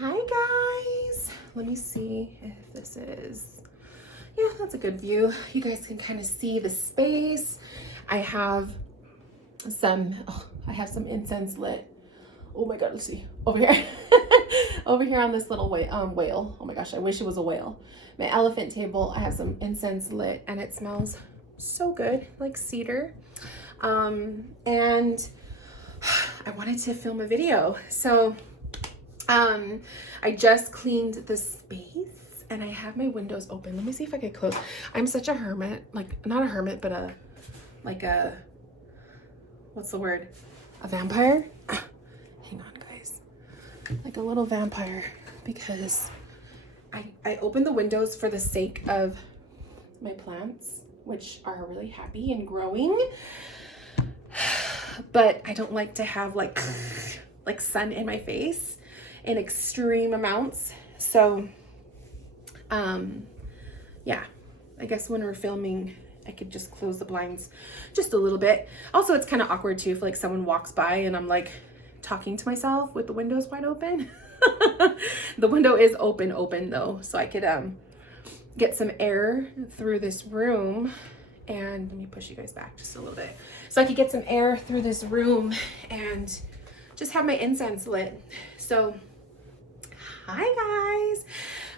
Hi guys, let me see if this is, yeah, that's a good view. You guys can kind of see the space. I have some incense lit. Oh my god, let's see over here. Over here on this little whale. Oh my gosh, I wish it was a whale. My elephant table, I have some incense lit and it smells so good, like cedar. And I wanted to film a video. So I just cleaned the space and I have my windows open. Let me see if I can close. I'm such a hermit, like not a hermit, but what's the word? A vampire? Hang on guys. Like a little vampire, because I open the windows for the sake of my plants, which are really happy and growing. But I don't like to have like sun in my face in extreme amounts. So yeah, I guess when we're filming I could just close the blinds just a little bit. Also, it's kind of awkward too if like someone walks by and I'm like talking to myself with the windows wide open. The window is open though, so I could get some air through this room. And let me push you guys back just a little bit so I could get some air through this room and just have my incense lit. So hi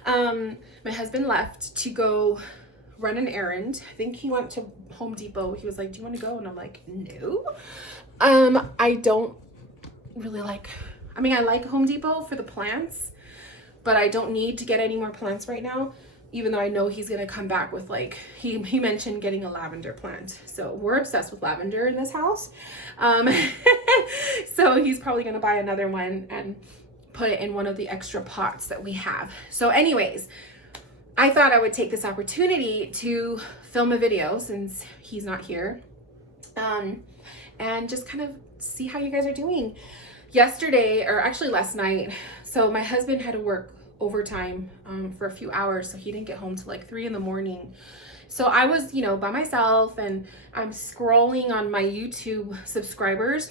guys. My husband left to go run an errand. I think he went to Home Depot. He was like, do you want to go? And I'm like, no. I don't really like, I mean, I like Home Depot for the plants, but I don't need to get any more plants right now, even though I know he's going to come back with like, he mentioned getting a lavender plant. So we're obsessed with lavender in this house. So he's probably going to buy another one and put it in one of the extra pots that we have. So anyways, I thought I would take this opportunity to film a video since he's not here, and just kind of see how you guys are doing. Yesterday, or actually last night, so my husband had to work overtime for a few hours, so he didn't get home till like 3 a.m. So I was, by myself, and I'm scrolling on my YouTube subscribers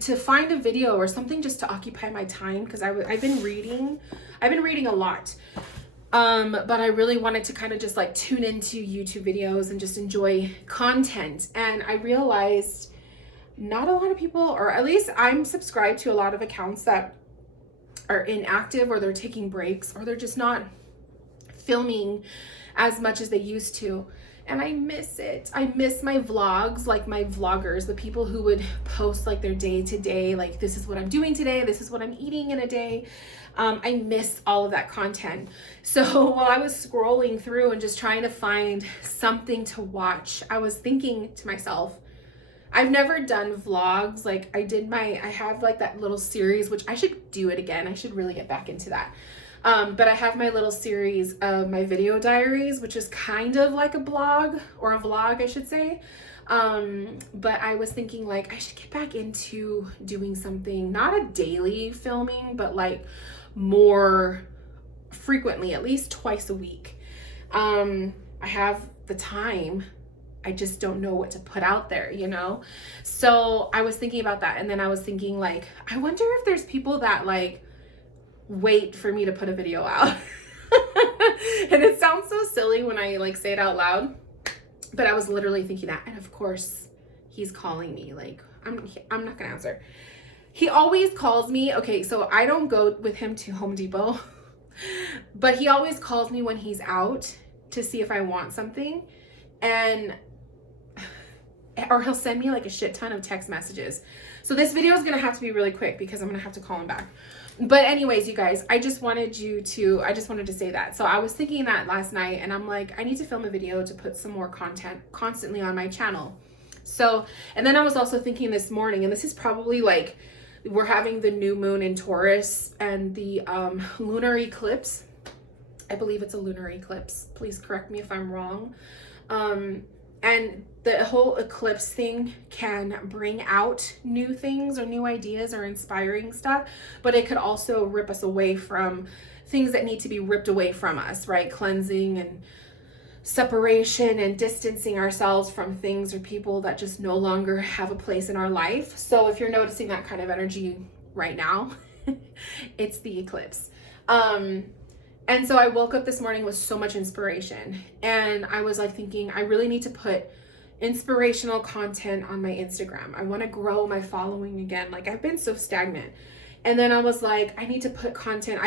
to find a video or something just to occupy my time, because I've been reading a lot. But I really wanted to kind of just like tune into YouTube videos and just enjoy content. And I realized not a lot of people, or at least I'm subscribed to a lot of accounts that are inactive, or they're taking breaks, or they're just not filming as much as they used to. And I miss it. I miss my vlogs, like my vloggers, the people who would post like their day to day, like this is what I'm doing today, this is what I'm eating in a day. I miss all of that content. So while I was scrolling through and just trying to find something to watch, I was thinking to myself, I've never done vlogs. Like I have like that little series, which I should do it again. I should really get back into that. But I have my little series of my video diaries, which is kind of like a blog, or a vlog, I should say. But I was thinking like I should get back into doing something, not a daily filming, but like more frequently, at least twice a week. I have the time. I just don't know what to put out there, So I was thinking about that. And then I was thinking like, I wonder if there's people that like wait for me to put a video out. And it sounds so silly when I like say it out loud, but I was literally thinking that. And of course he's calling me. Like I'm not gonna answer. He always calls me. Okay, so I don't go with him to Home Depot, but he always calls me when he's out to see if I want something. Or he'll send me like a shit ton of text messages. So this video is gonna have to be really quick because I'm gonna have to call him back. But anyways, you guys, I just wanted to say that. So I was thinking that last night, and I'm like, I need to film a video to put some more content constantly on my channel. So, and then I was also thinking this morning, and this is probably like, we're having the new moon in Taurus and the lunar eclipse. I believe it's a lunar eclipse. Please correct me if I'm wrong. And the whole eclipse thing can bring out new things or new ideas or inspiring stuff, but it could also rip us away from things that need to be ripped away from us, right? Cleansing and separation and distancing ourselves from things or people that just no longer have a place in our life. So if you're noticing that kind of energy right now, it's the eclipse. And so I woke up this morning with so much inspiration, and I was like thinking, I really need to put inspirational content on my Instagram. I want to grow my following again. Like, I've been so stagnant. And then I was like, I need to put content.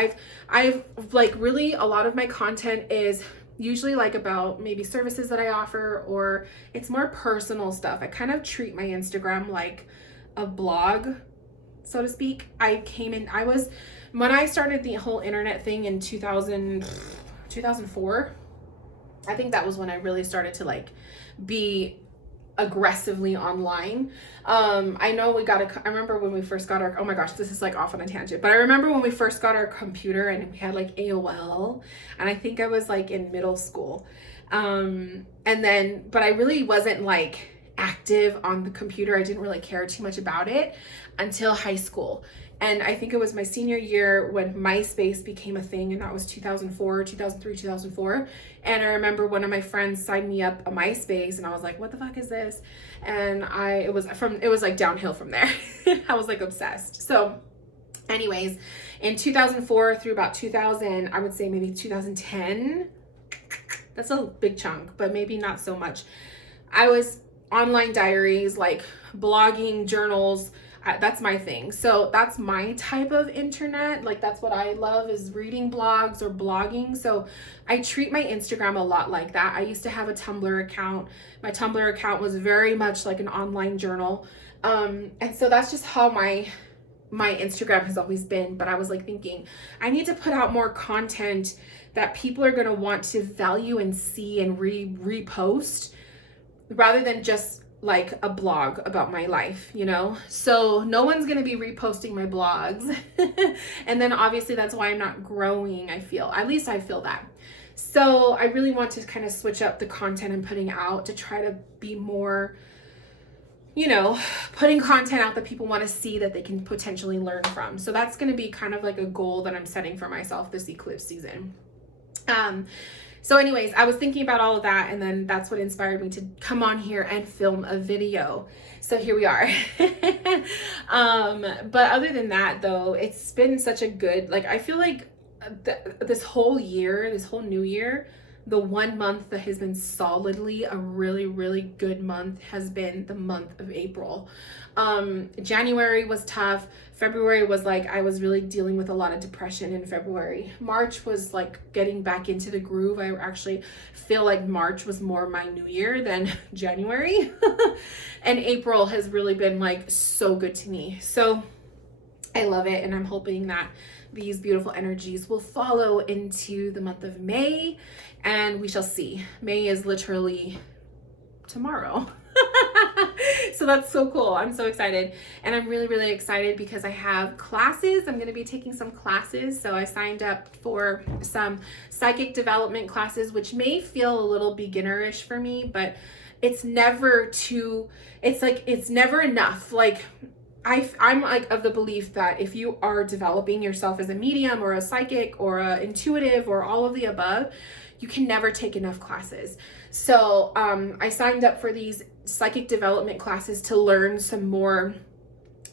I've like, really, a lot of my content is usually like about maybe services that I offer, or it's more personal stuff. I kind of treat my Instagram like a blog, so to speak. When I started the whole internet thing in 2004, I think that was when I really started to like be aggressively online. I remember when we first got our, oh my gosh, this is like off on a tangent, but I remember when we first got our computer and we had like AOL, and I think I was like in middle school. But I really wasn't like active on the computer. I didn't really care too much about it until high school. And I think it was my senior year when MySpace became a thing, and that was 2004, 2003, 2004. And I remember one of my friends signed me up a MySpace, and I was like, what the fuck is this? And it was like downhill from there. I was like obsessed. So anyways, in 2004 through about 2000, I would say maybe 2010, that's a big chunk, but maybe not so much. I was online diaries, like blogging, journals. That's my thing. So that's my type of internet. Like, that's what I love, is reading blogs or blogging. So I treat my Instagram a lot like that. I used to have a Tumblr account. My Tumblr account was very much like an online journal. And so that's just how my Instagram has always been. But I was like thinking, I need to put out more content that people are going to want to value and see and repost, rather than just like a blog about my life, you know? So no one's going to be reposting my blogs. And then obviously that's why I'm not growing, I feel. At least I feel that. So I really want to kind of switch up the content I'm putting out to try to be more, you know, putting content out that people want to see, that they can potentially learn from. So that's going to be kind of like a goal that I'm setting for myself this eclipse season. So anyways, I was thinking about all of that, and then that's what inspired me to come on here and film a video. So here we are. But other than that, though, it's been such a good, like, I feel like this whole new year, the 1 month that has been solidly a really, really good month has been the month of April. January was tough. February was like, I was really dealing with a lot of depression in February. March was like getting back into the groove. I actually feel like March was more my new year than January. And April has really been like so good to me. So I love it. And I'm hoping that these beautiful energies will follow into the month of May, and we shall see. May is literally tomorrow. So that's so cool. I'm so excited. And I'm really, really excited because I have classes. I'm going to be taking some classes. So I signed up for some psychic development classes, which may feel a little beginnerish for me, but it's never enough. Like, I'm like of the belief that if you are developing yourself as a medium or a psychic or a intuitive or all of the above, you can never take enough classes. So I signed up for these psychic development classes to learn some more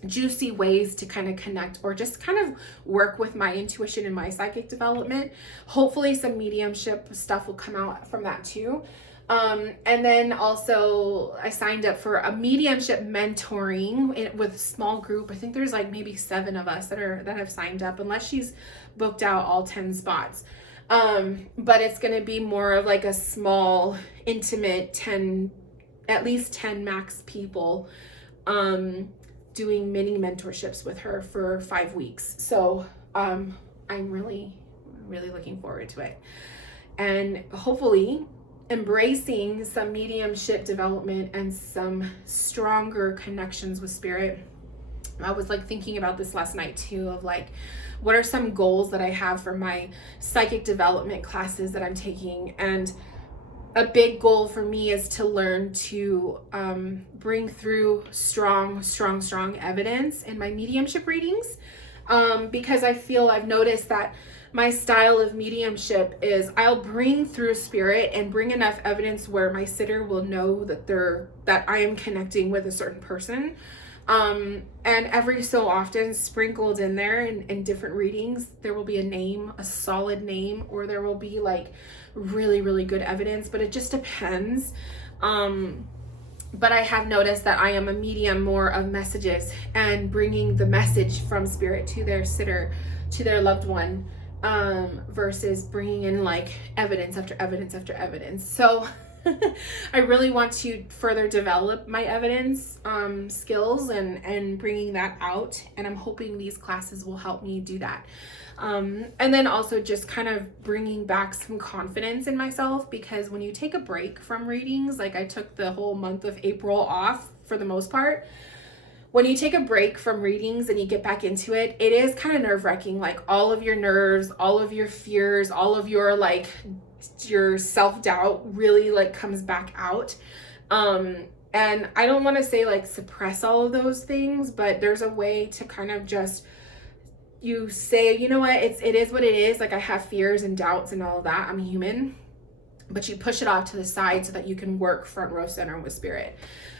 juicy ways to kind of connect or just kind of work with my intuition and my psychic development. Hopefully some mediumship stuff will come out from that too. And then also I signed up for a mediumship mentoring with a small group. I think there's like maybe 7 of us that have signed up, unless she's booked out all 10 spots. But it's going to be more of like a small, intimate at least 10 max people, doing mini mentorships with her for 5 weeks. So, I'm really, really looking forward to it, and hopefully embracing some mediumship development and some stronger connections with spirit. I was like thinking about this last night too, of like, what are some goals that I have for my psychic development classes that I'm taking? And a big goal for me is to learn to bring through strong evidence in my mediumship readings, because I feel I've noticed that my style of mediumship is I'll bring through spirit and bring enough evidence where my sitter will know that I am connecting with a certain person. And every so often, sprinkled in there in different readings, there will be a name, a solid name, or there will be like really, really good evidence, but it just depends. But I have noticed that I am a medium more of messages and bringing the message from spirit to their sitter, to their loved one, versus bringing in like evidence after evidence after evidence. So I really want to further develop my evidence skills and bringing that out. And I'm hoping these classes will help me do that. And then also just kind of bringing back some confidence in myself, because when you take a break from readings, like I took the whole month of April off for the most part. When you take a break from readings and you get back into it, it is kind of nerve-wracking. Like all of your nerves, all of your fears, all of your like your self-doubt really like comes back out. And I don't want to say like suppress all of those things, but there's a way to kind of just, you say, you know what, it is what it is. Like I have fears and doubts and all of that. I'm human, but you push it off to the side so that you can work front row center with spirit.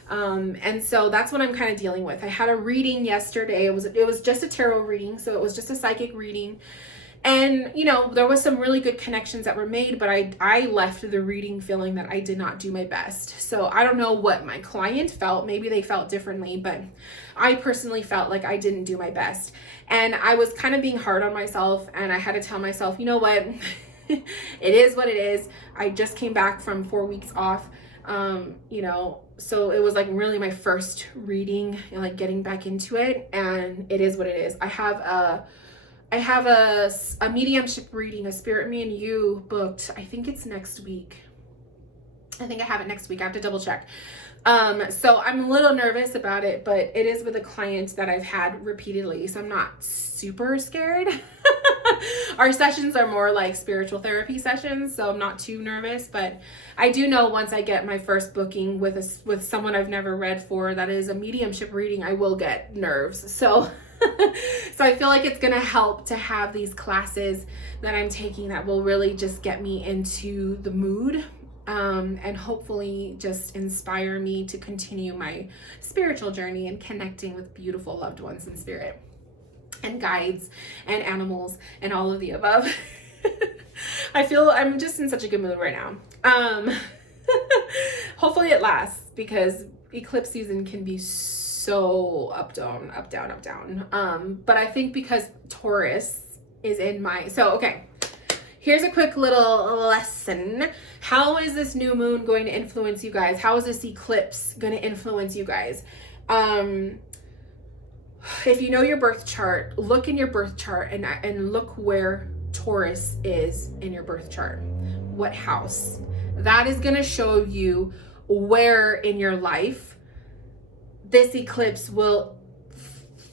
And so that's what I'm kind of dealing with. I had a reading yesterday. It was just a tarot reading. So it was just a psychic reading. And, you know, there was some really good connections that were made, but I left the reading feeling that I did not do my best. So I don't know what my client felt. Maybe they felt differently, but I personally felt like I didn't do my best. And I was kind of being hard on myself, and I had to tell myself, you know what, it is what it is. I just came back from 4 weeks off, you know, so it was like really my first reading and like getting back into it, and it is what it is. I have a mediumship reading, a Spirit Me and You booked. I think it's next week. I think I have it next week. I have to double check. So I'm a little nervous about it, but it is with a client that I've had repeatedly, so I'm not super scared. Our sessions are more like spiritual therapy sessions, so I'm not too nervous, but I do know once I get my first booking with someone I've never read for that is a mediumship reading, I will get nerves. So I feel like it's going to help to have these classes that I'm taking that will really just get me into the mood, and hopefully just inspire me to continue my spiritual journey and connecting with beautiful loved ones in spirit and guides and animals and all of the above. I feel I'm just in such a good mood right now. Hopefully it lasts, because eclipse season can be so up, down, up, down, up, down. But I think because Taurus is in my, okay, here's a quick little lesson. How is this new moon going to influence you guys? How is this eclipse going to influence you guys? If you know your birth chart, look in your birth chart and look where Taurus is in your birth chart. What house? That is going to show you where in your life this eclipse will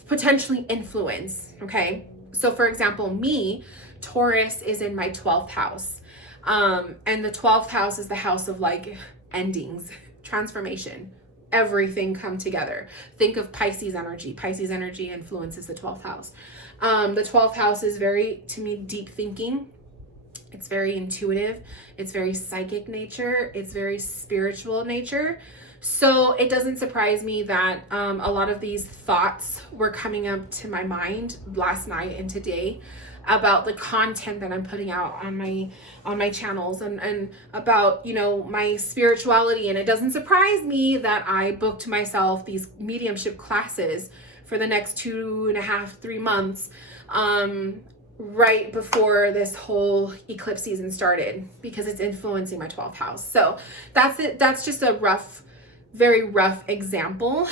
potentially influence, okay? So for example, me, Taurus is in my 12th house. And the 12th house is the house of like endings, transformation, everything come together. Think of Pisces energy. Pisces energy influences the 12th house. The 12th house is very, to me, deep thinking. It's very intuitive. It's very psychic nature. It's very spiritual nature. So it doesn't surprise me that a lot of these thoughts were coming up to my mind last night and today about the content that I'm putting out on my channels and about, you know, my spirituality. And it doesn't surprise me that I booked myself these mediumship classes for the next 2.5, 3 months, right before this whole eclipse season started, because it's influencing my 12th house. So that's it. That's just a very rough example.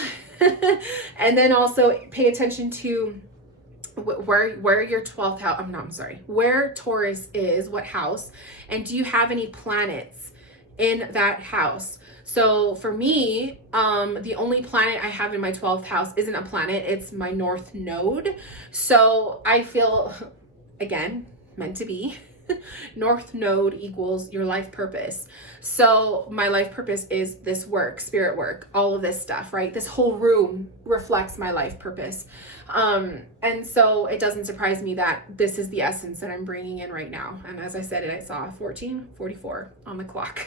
And then also pay attention to where your 12th house, where Taurus is, what house, and do you have any planets in that house? So for me, the only planet I have in my 12th house isn't a planet, it's my North Node. So I feel, again, meant to be, North Node equals your life purpose. So my life purpose is this work, spirit work, all of this stuff, right? This whole room reflects my life purpose. And so it doesn't surprise me that this is the essence that I'm bringing in right now. And as I said, I saw 14:44 on the clock.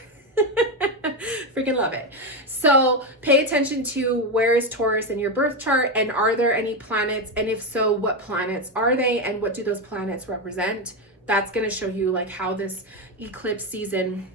Freaking love it. So pay attention to where is Taurus in your birth chart, and are there any planets? And if so, what planets are they? And what do those planets represent? That's going to show you like how this eclipse season,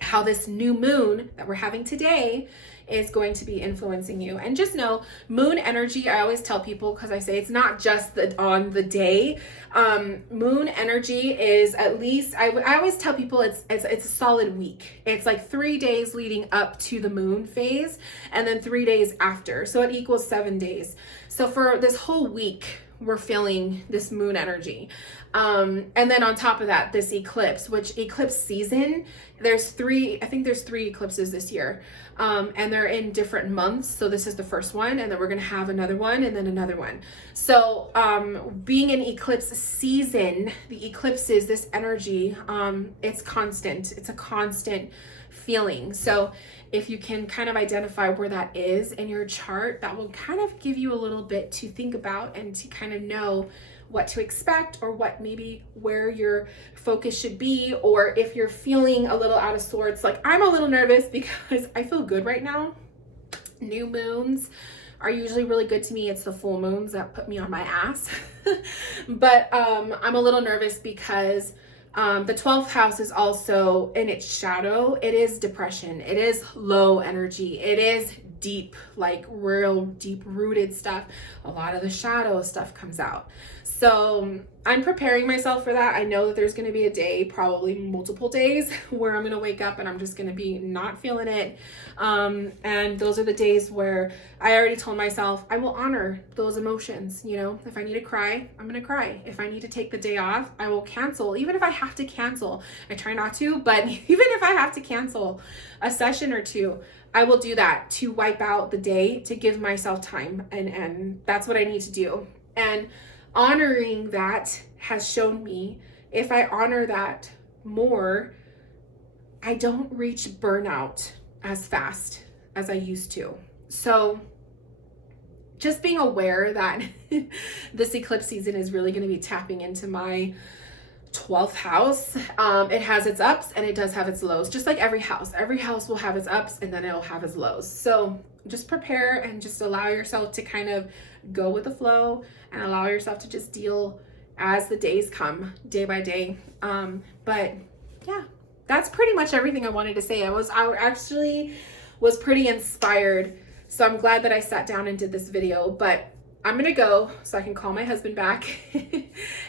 how this new moon that we're having today is going to be influencing you. And just know, moon energy, I always tell people, because I say it's not just on the day. Moon energy is at least, I always tell people it's a solid week. It's like 3 days leading up to the moon phase, and then 3 days after. So it equals 7 days. So for this whole week, we're feeling this moon energy. And then on top of that, this eclipse, which eclipse season, I think there's 3 eclipses this year. And they're in different months. So this is the first one, and then we're going to have another one, and then another one. So, being in eclipse season, the eclipses, this energy, it's constant. It's a constant feeling. So if you can kind of identify where that is in your chart, that will kind of give you a little bit to think about and to kind of know what to expect, or what maybe where your focus should be, or if you're feeling a little out of sorts. Like, I'm a little nervous because I feel good right now. New moons are usually really good to me. It's the full moons that put me on my ass. But I'm a little nervous because the 12th house is also in its shadow. It is depression. It is low energy. It is deep, like real deep rooted stuff. A lot of the shadow stuff comes out. So I'm preparing myself for that. I know that there's going to be a day, probably multiple days, where I'm going to wake up and I'm just going to be not feeling it. And those are the days where I already told myself I will honor those emotions. You know, if I need to cry, I'm going to cry. If I need to take the day off, I will cancel. Even if I have to cancel, I try not to, but even if I have to cancel a session or two, I will do that to wipe out the day, to give myself time. And that's what I need to do. And honoring that has shown me, if I honor that more, I don't reach burnout as fast as I used to. So just being aware that this eclipse season is really going to be tapping into my 12th house. It has its ups and it does have its lows, just like every house. Every house will have its ups and then it'll have its lows. So just prepare and just allow yourself to kind of go with the flow, and allow yourself to just deal as the days come, day by day. But yeah, that's pretty much everything I wanted to say. I actually was pretty inspired. So I'm glad that I sat down and did this video, but I'm going to go so I can call my husband back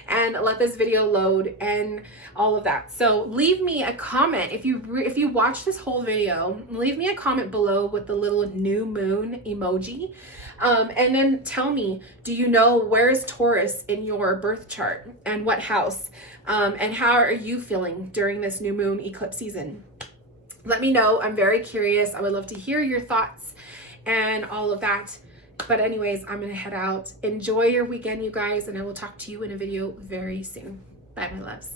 and let this video load and all of that. So leave me a comment. If you watch this whole video, leave me a comment below with the little new moon emoji. And then tell me, do you know where is Taurus in your birth chart and what house? And how are you feeling during this new moon eclipse season? Let me know. I'm very curious. I would love to hear your thoughts and all of that. But anyways, I'm going to head out. Enjoy your weekend, you guys, and I will talk to you in a video very soon. Bye, my loves.